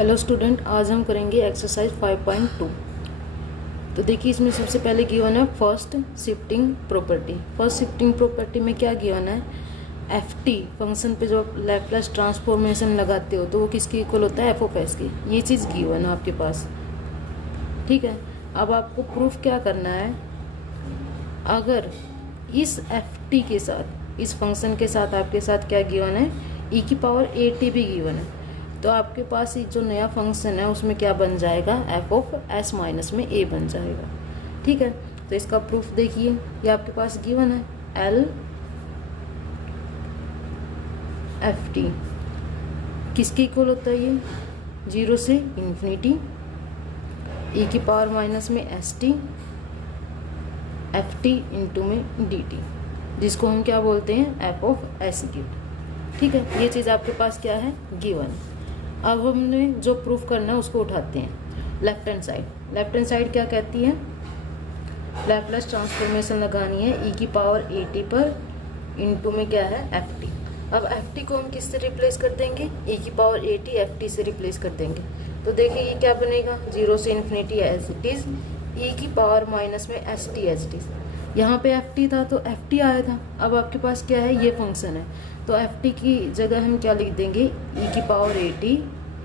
Hello student, आज हम करेंगे एक्सरसाइज 5.2। तो देखिए, इसमें सबसे पहले गिवन है first shifting property. First shifting property में क्या गिवन है, एफ टी फंक्शन पे जो लैपलेस ट्रांसफॉर्मेशन लगाते हो तो वो किसके इक्वल होता है, एफ ऑफ एस की। ये चीज़ गिवन है आपके पास, ठीक है। अब आपको प्रूफ क्या करना है, अगर इस एफ टी के साथ, इस फंक्शन के साथ आपके साथ क्या गिवन है, ई की पावर ए टी भी गिवन है, तो आपके पास ये जो नया फंक्शन है उसमें क्या बन जाएगा, एफ ऑफ एस माइनस में ए बन जाएगा, ठीक है। तो इसका प्रूफ देखिए, ये आपके पास गिवन है, एल एफ टी किसके इक्वल होता है, ये 0 से इन्फिनिटी ई की पावर माइनस में S T F T into में डी टी, जिसको हम क्या बोलते हैं, एफ ऑफ एस गिव, ठीक है। ये चीज़ आपके पास क्या है, गिवन। अब हमने जो प्रूफ करना है उसको उठाते हैं left hand side. Left hand side क्या कहती है, लैपलेस ट्रांसफॉर्मेशन लगानी है ई की पावर ए टी पर, इनटू में क्या है, एफ टी। अब एफ टी को हम किससे रिप्लेस कर देंगे, ई की power A T F T से रिप्लेस कर देंगे। तो देखिए ये क्या बनेगा, 0 से इन्फिनिटी एज इट इज ई की पावर माइनस में एस टी एच टी। यहाँ पे एफ टी था तो एफ टी आया था, अब आपके पास क्या है, ये फंक्शन है, तो एफ टी की जगह हम क्या लिख देंगे, ई की पावर ए टी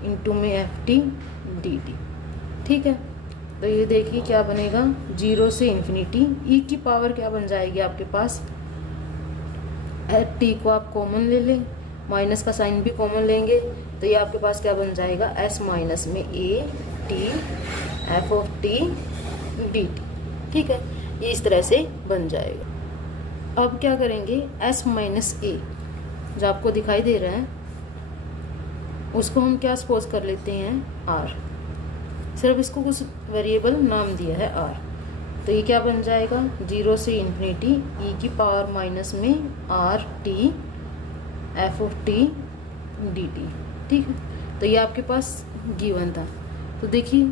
इंटू में एफ टी डी टी, ठीक है। तो ये देखिए क्या बनेगा, 0 से इन्फिनिटी ई की पावर क्या बन जाएगी आपके पास, एफ टी को आप कॉमन ले लें, माइनस का साइन भी कॉमन लेंगे, तो ये आपके पास क्या बन जाएगा, एस माइनस में A T F of T D T, ठीक है। ये इस तरह से बन जाएगा। अब क्या करेंगे, एस माइनस ए जो आपको दिखाई दे रहा है उसको हम क्या सपोज कर लेते हैं, आर। सिर्फ इसको कुछ वेरिएबल नाम दिया है आर, तो ये क्या बन जाएगा, 0 से इन्फिनिटी ई की पावर माइनस में R T F of T D T, ठीक है। तो ये आपके पास गिवन था। तो देखिए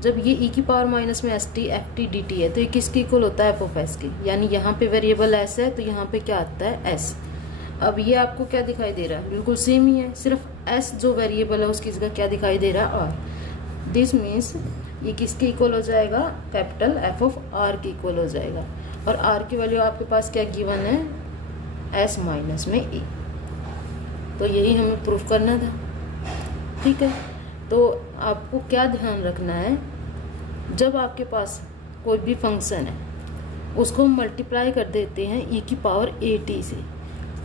जब ये ई की पावर माइनस में S T F T D T है तो ये किसके इक्वल होता है, एफ ऑफ एस के, यानी यहाँ पे वेरिएबल एस है तो यहाँ पे क्या आता है, एस। अब ये आपको क्या दिखाई दे रहा है, बिल्कुल सेम ही है, सिर्फ एस जो वेरिएबल है उसकी जगह क्या दिखाई दे रहा है, आर। दिस मीन्स ये किसके इक्वल हो जाएगा, कैपिटल एफ ऑफ आर के इक्वल हो जाएगा, और आर की वैल्यू आपके पास क्या गिवन है, एस माइनस में ए। तो यही हमें प्रूफ करना था, ठीक है। तो आपको क्या ध्यान रखना है, जब आपके पास कोई भी फंक्शन है उसको हम मल्टीप्लाई कर देते हैं ई की पावर ए टी से,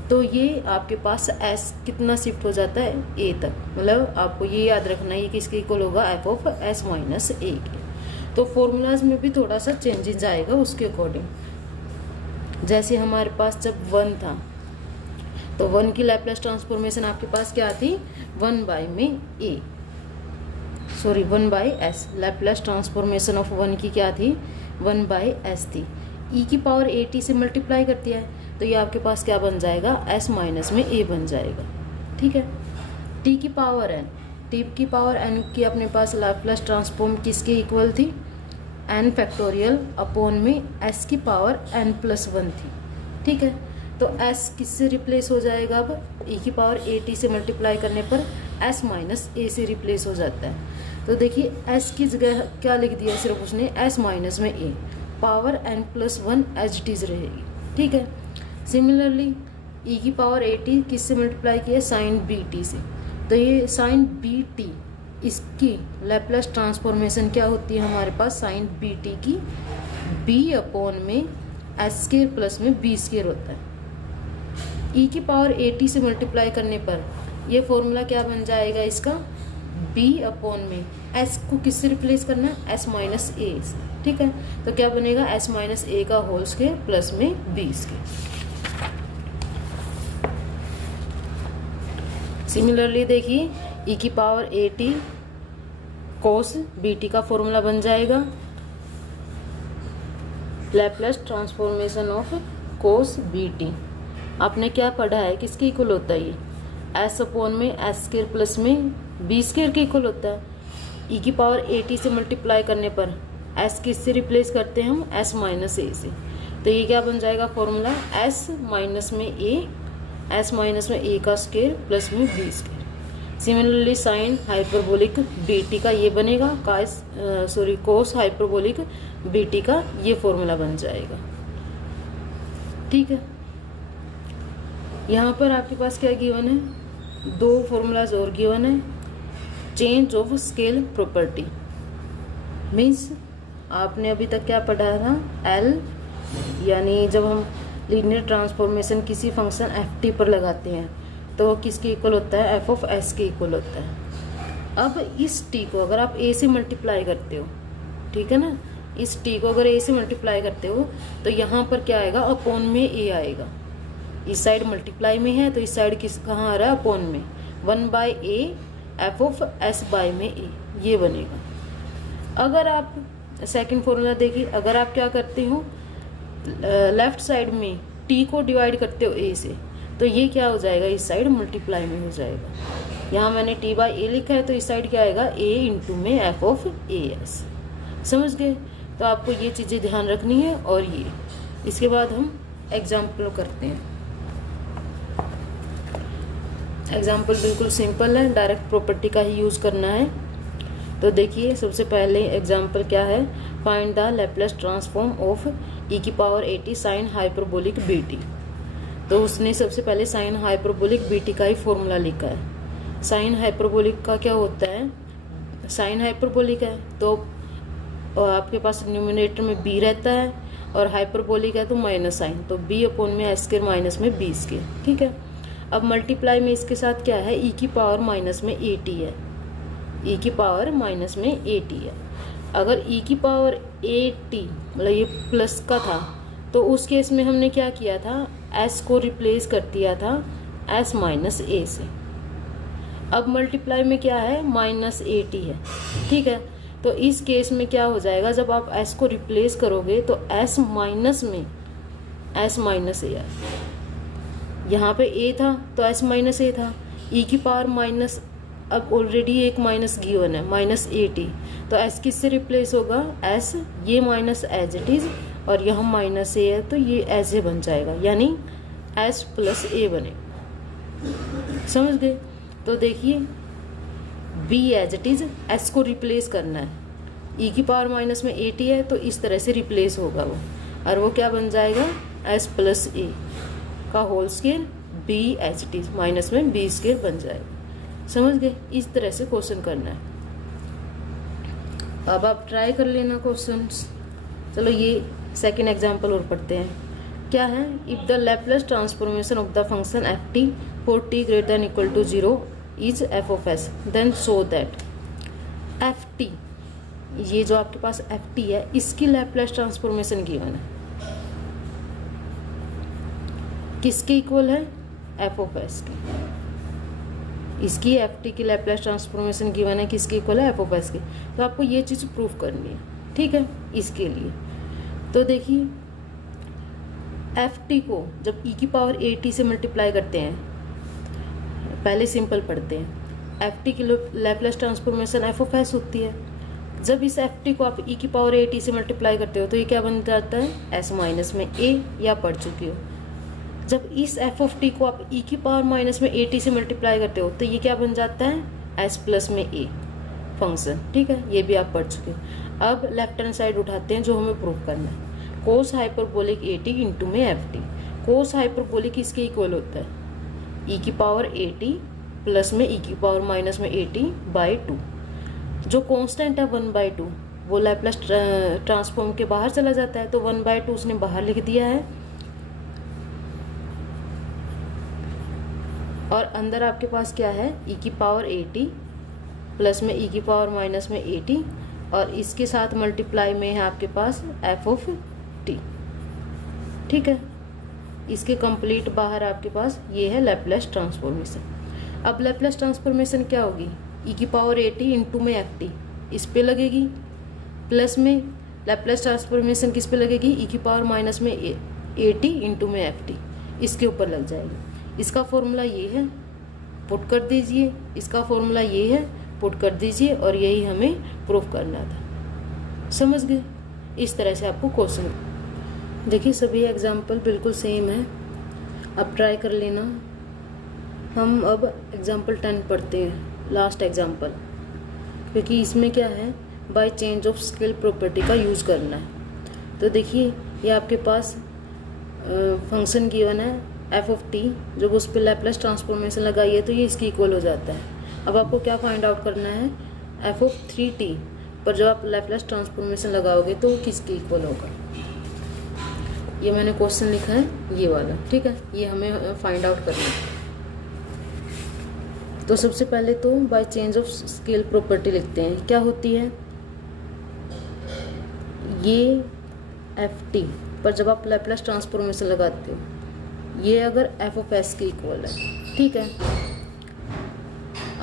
तो ये आपके पास एस कितना शिफ्ट हो जाता है, ए तक। मतलब आपको ये याद रखना है ये किसके इक्वल होगा, एफ ऑफ एस माइनस ए के। तो फॉर्मूलाज में भी थोड़ा सा चेंजेस आएगा उसके अकॉर्डिंग। जैसे हमारे पास जब 1 था तो 1 की लैपलेस ट्रांसफॉर्मेशन आपके पास क्या थी, 1 बाई में a, sorry 1 by s. Laplace transformation of 1 की क्या थी, 1 बाई एस थी। ई की पावर ए टी से मल्टीप्लाई कर दिया है तो ये आपके पास क्या बन जाएगा, एस माइनस में ए बन जाएगा, ठीक है। टी की पावर एन, टी की पावर एन की अपने पास लैपलेस ट्रांसफॉर्म किसके इक्वल थी, एन फैक्टोरियल अपॉन में एस की पावर एन प्लस 1 थी, ठीक है। तो एस किससे रिप्लेस हो जाएगा, अब ई की पावर ए टी से मल्टीप्लाई करने पर एस माइनस ए से रिप्लेस हो जाता है। तो देखिए एस की जगह क्या लिख दिया, सिर्फ उसने एस माइनस में ए, पावर एन प्लस 1 एच टीज रहेगी, ठीक है। सिमिलरली ई की पावर ए टी किससे मल्टीप्लाई किया, साइन बी टी से, तो ये साइन बी टी इसकी लैपलेस ट्रांसफॉर्मेशन क्या होती है हमारे पास, साइन बी टी की बी अपॉन में एस स्क्वायर प्लस में बी स्क्वायर होता है। ई की पावर ए टी से मल्टीप्लाई करने पर ये फॉर्मूला क्या बन जाएगा इसका, बी अपॉन में एस को किससे रिप्लेस करना है, एस माइनस ए से, ठीक है। तो क्या बनेगा, एस माइनस ए का होल स्क्वायर प्लस में बी स्क्वायर। सिमिलरली देखिए ई की पावर ए टी कोस बी टी का फॉर्मूला बन जाएगा, Laplace transformation of cos B T. आपने क्या पढ़ा है, किसके इक्वल होता है ये, एस अपॉन में एस स्क्वायर प्लस में बी स्क्वायर के इक्वल होता है। ई की पावर ए टी से मल्टीप्लाई करने पर एस किससे रिप्लेस करते हैं हम, एस माइनस ए से, तो ये क्या बन जाएगा फॉर्मूला, एस माइनस में ए, एस माइनस में ए का स्क्वायर प्लस में B square. Similarly sine hyperbolic B T का ये बनेगा, कोस हाइपरबोलिक बीटी का ये फॉर्मूला बन जाएगा। ठीक है, यहाँ पर आपके पास क्या गिवन है, 2 फॉर्मूलाज और गिवन है। Change of scale property means आपने अभी तक क्या पढ़ा था, एल यानी जब हम लीनियर ट्रांसफॉर्मेशन किसी फंक्शन एफ टी पर लगाते हैं तो वो किसके इक्वल होता है, एफ ऑफ एस के इक्वल होता है। अब इस टी को अगर आप ए से मल्टीप्लाई करते हो, ठीक है ना, इस टी को अगर ए से मल्टीप्लाई करते हो तो यहाँ पर क्या आएगा, अपॉन में ए आएगा। इस साइड मल्टीप्लाई में है तो इस साइड किस कहाँ आ रहा है, अपॉन में, 1/a F of S by में ए, ये बनेगा। अगर आप सेकंड फॉर्मूला देखिए, अगर आप क्या करते हो, लेफ्ट साइड में टी को डिवाइड करते हो ए से, तो ये क्या हो जाएगा, इस साइड मल्टीप्लाई में हो जाएगा। यहाँ मैंने टी बाई ए लिखा है तो इस साइड क्या आएगा, ए इंटू में एफ ऑफ ए एस। समझ गए? तो आपको ये चीज़ें ध्यान रखनी है। और ये इसके बाद हम एग्जाम्पल करते हैं। एग्जाम्पल बिल्कुल सिंपल है, डायरेक्ट प्रॉपर्टी का ही यूज़ करना है। तो देखिए सबसे पहले एग्जाम्पल क्या है, find the Laplace transform of e की पावर 80 साइन हाइपरबोलिक बीटी। तो उसने सबसे पहले साइन हाइपरबोलिक बीटी का ही फॉर्मूला लिखा है। साइन हाइपरबोलिक का क्या होता है, साइन हाइपरबोलिक है तो आपके पास न्यूमिनेटर में बी रहता है और हाइपरबोलिक है तो माइनस साइन, तो बी अपॉन में एस स्क्वायर माइनस में बी स्क्वायर। ठीक है, अब मल्टीप्लाई में इसके साथ क्या है, ई की पावर माइनस में 80 है, ई की पावर माइनस में 80 है। अगर ई की पावर 80 मतलब ये प्लस का था तो उस केस में हमने क्या किया था, एस को रिप्लेस कर दिया था एस माइनस ए से। अब मल्टीप्लाई में क्या है, माइनस 80 है। ठीक है, तो इस केस में क्या हो जाएगा, जब आप एस को रिप्लेस करोगे तो एस माइनस में एस माइनस ए, यहाँ पे ए था तो एस माइनस ए था, ई की पावर माइनस, अब ऑलरेडी एक माइनस गिवन है माइनस 80, तो एस किससे रिप्लेस होगा, एस, ये माइनस एज इट इज़ और यहाँ माइनस ए है तो ये एज ए बन जाएगा, यानी एस प्लस ए बनेगा। समझ गए? तो देखिए B as it is, S को रिप्लेस करना है, ई की पावर माइनस में 80 है तो इस तरह से रिप्लेस होगा वो, और वो क्या बन जाएगा, एस प्लस ए का whole square, B H T minus में बी स्क्वायर बन जाएगा। समझ गए? इस तरह से क्वेश्चन करना है। अब आप ट्राई कर लेना क्वेश्चंस। चलो ये सेकेंड एग्जाम्पल और पढ़ते हैं। क्या है, if the Laplace transformation of the function F T for T greater than equal to 0 is F of S, then show that F T, ये जो आपके पास एफ टी है इसकी लैप्लेस ट्रांसफॉर्मेशन गिवन है, किसके इक्वल है, एफ ऑफ एस के। इसकी एफ टी की लैप्लेस ट्रांसफॉर्मेशन गिवन है, किसके इक्वल है, एफ ऑफ एस के। तो आपको ये चीज़ प्रूफ करनी है। ठीक है, इसके लिए तो देखिए एफ टी को जब ई की पावर 80 से मल्टीप्लाई करते हैं, पहले सिंपल पढ़ते हैं, एफ टी की Laplace transformation F of S होती है। जब इस एफ टी को आप ई की पावर 80 से मल्टीप्लाई करते हो तो ये क्या बन जाता है, एस माइनस में ए, या पढ़ चुकी हो। जब इस एफ ऑफ टी को आप ई की पावर माइनस में 80 से मल्टीप्लाई करते हो तो ये क्या बन जाता है, एस प्लस में ए फंक्शन। ठीक है, ये भी आप पढ़ चुके हो। अब लेफ्ट हैंड साइड उठाते हैं जो हमें प्रूफ करना है, कोस हाइपरबोलिक 80 इंटू में एफ टी। कोस हाइपरबोलिक इसके इक्वल होता है ई की पावर 80 प्लस में ई की पावर माइनस में 80 बाई 2। जो कॉन्स्टेंट है 1/2 वो लैप्लेस ट्रांसफॉर्म के बाहर चला जाता है, तो 1/2 उसने बाहर लिख दिया है, और अंदर आपके पास क्या है, ई की पावर 80 प्लस में ई की पावर माइनस में 80, और इसके साथ मल्टीप्लाई में है आपके पास एफ ऑफ टी। ठीक है, इसके कंप्लीट बाहर आपके पास ये है लैप्लेस ट्रांसफॉर्मेशन। अब लैप्लेस ट्रांसफॉर्मेशन क्या होगी, ई की पावर 80 इंटू में एफ टी इस पे लगेगी, प्लस में लैप्लेस ट्रांसफॉर्मेशन किस पे लगेगी, ई की पावर माइनस में 80 इंटू में एफ टी, इसके ऊपर लग जाएगी। इसका फॉर्मूला ये है, पुट कर दीजिए, इसका फॉर्मूला ये है, पुट कर दीजिए, और यही हमें प्रूफ करना था। समझ गए? इस तरह से आपको क्वेश्चन, देखिए सभी एग्जाम्पल बिल्कुल सेम है, अब ट्राई कर लेना। हम अब एग्जाम्पल 10 पढ़ते हैं। लास्ट एग्जांपल, क्योंकि इसमें क्या है, by change of scale property का यूज़ करना है। तो देखिए ये आपके पास फंक्शन गिवन है एफ ऑफ टी, जब उस पर लैप्लेस ट्रांसफॉर्मेशन लगाइए तो ये इसकी इक्वल हो जाता है। अब आपको क्या फाइंड आउट करना है, एफ ऑफ 3t पर जब आप लैप्लेस ट्रांसफॉर्मेशन लगाओगे तो किसकी इक्वल होगा। ये मैंने क्वेश्चन लिखा है ये वाला, ठीक है, ये हमें फाइंड आउट करना है। तो सबसे पहले तो by change of scale property लिखते हैं, क्या होती है, ये एफ टी पर जब आप लैप्लेस ट्रांसफॉर्मेशन लगाते हो, ये अगर एफ ऑफ एस के इक्वल है, ठीक है,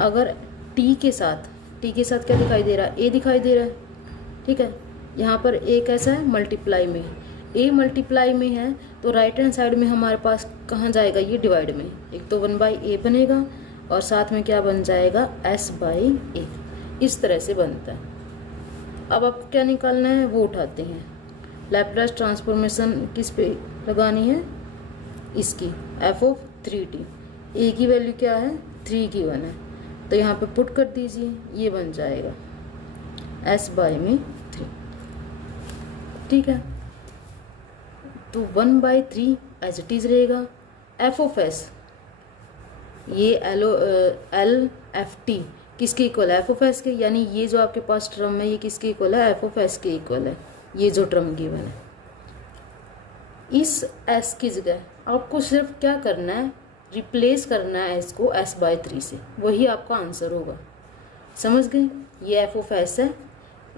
अगर टी के साथ क्या दिखाई दे रहा है, ए दिखाई दे रहा है, ठीक है, यहाँ पर ए कैसा है, मल्टीप्लाई में, ए मल्टीप्लाई में है तो राइट हैंड साइड में हमारे पास कहाँ जाएगा, ये डिवाइड में, एक तो 1/a बनेगा और साथ में क्या बन जाएगा, s/a, इस तरह से बनता है। अब आपको क्या निकालना है वो उठाते हैं, लैप्लेस ट्रांसफॉर्मेशन किस पे लगानी है, इसकी एफ ऑफ 3t, ए की वैल्यू क्या है 3 की 1 है, तो यहाँ पे पुट कर दीजिए, ये बन जाएगा s/3, ठीक है। तो 1/3 एज इट इज रहेगा। एफ ऑफ एस, ये एल एफ टी किसके इक्वल है, एफ ऑफ एस के, यानी ये जो आपके पास टर्म है ये किसके इक्वल है, एफ ऑफ एस के इक्वल है, ये जो टर्म गिवन है। इस एस की जगह आपको सिर्फ क्या करना है, रिप्लेस करना है एस को s/3 से, वही आपका आंसर होगा। समझ गए, ये एफ ऑफ एस है,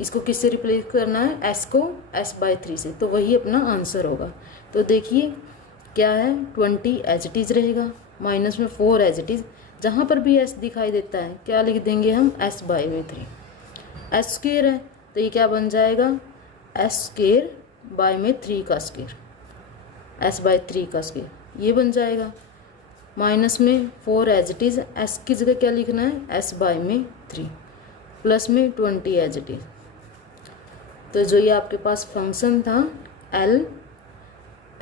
इसको किससे रिप्लेस करना है, एस को s/3 से, तो वही अपना आंसर होगा। तो देखिए क्या है, 20 एज इट इज रहेगा, माइनस में 4 एज इट इज, जहाँ पर भी s दिखाई देता है क्या लिख देंगे हम, s/3, s स्क्वायर है तो ये क्या बन जाएगा, s²/3 का स्क्वायर, s/3 का स्क्वायर, ये बन जाएगा। माइनस में 4 एज इट इज, s की जगह क्या लिखना है, s/3, प्लस में 20 एज इट इज। तो जो ये आपके पास फंक्शन था एल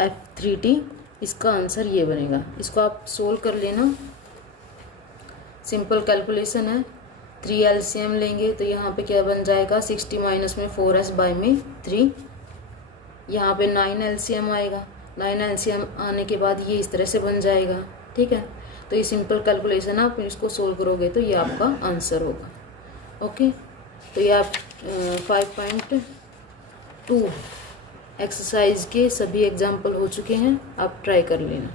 एफ 3t, इसका आंसर ये बनेगा। इसको आप सोल्व कर लेना, सिंपल कैलकुलेशन है, 3 एलसीएम लेंगे तो यहाँ पे क्या बन जाएगा, 60 माइनस में 4s/3, यहाँ पे 9 एलसीएम आएगा, 9 एलसीएम आने के बाद ये इस तरह से बन जाएगा, ठीक है। तो ये सिंपल कैलकुलेशन आप इसको सोल्व करोगे तो ये आपका आंसर होगा। ओके, तो ये आप 5.2 एक्सरसाइज के सभी एग्जाम्पल हो चुके हैं, आप ट्राई कर लेना।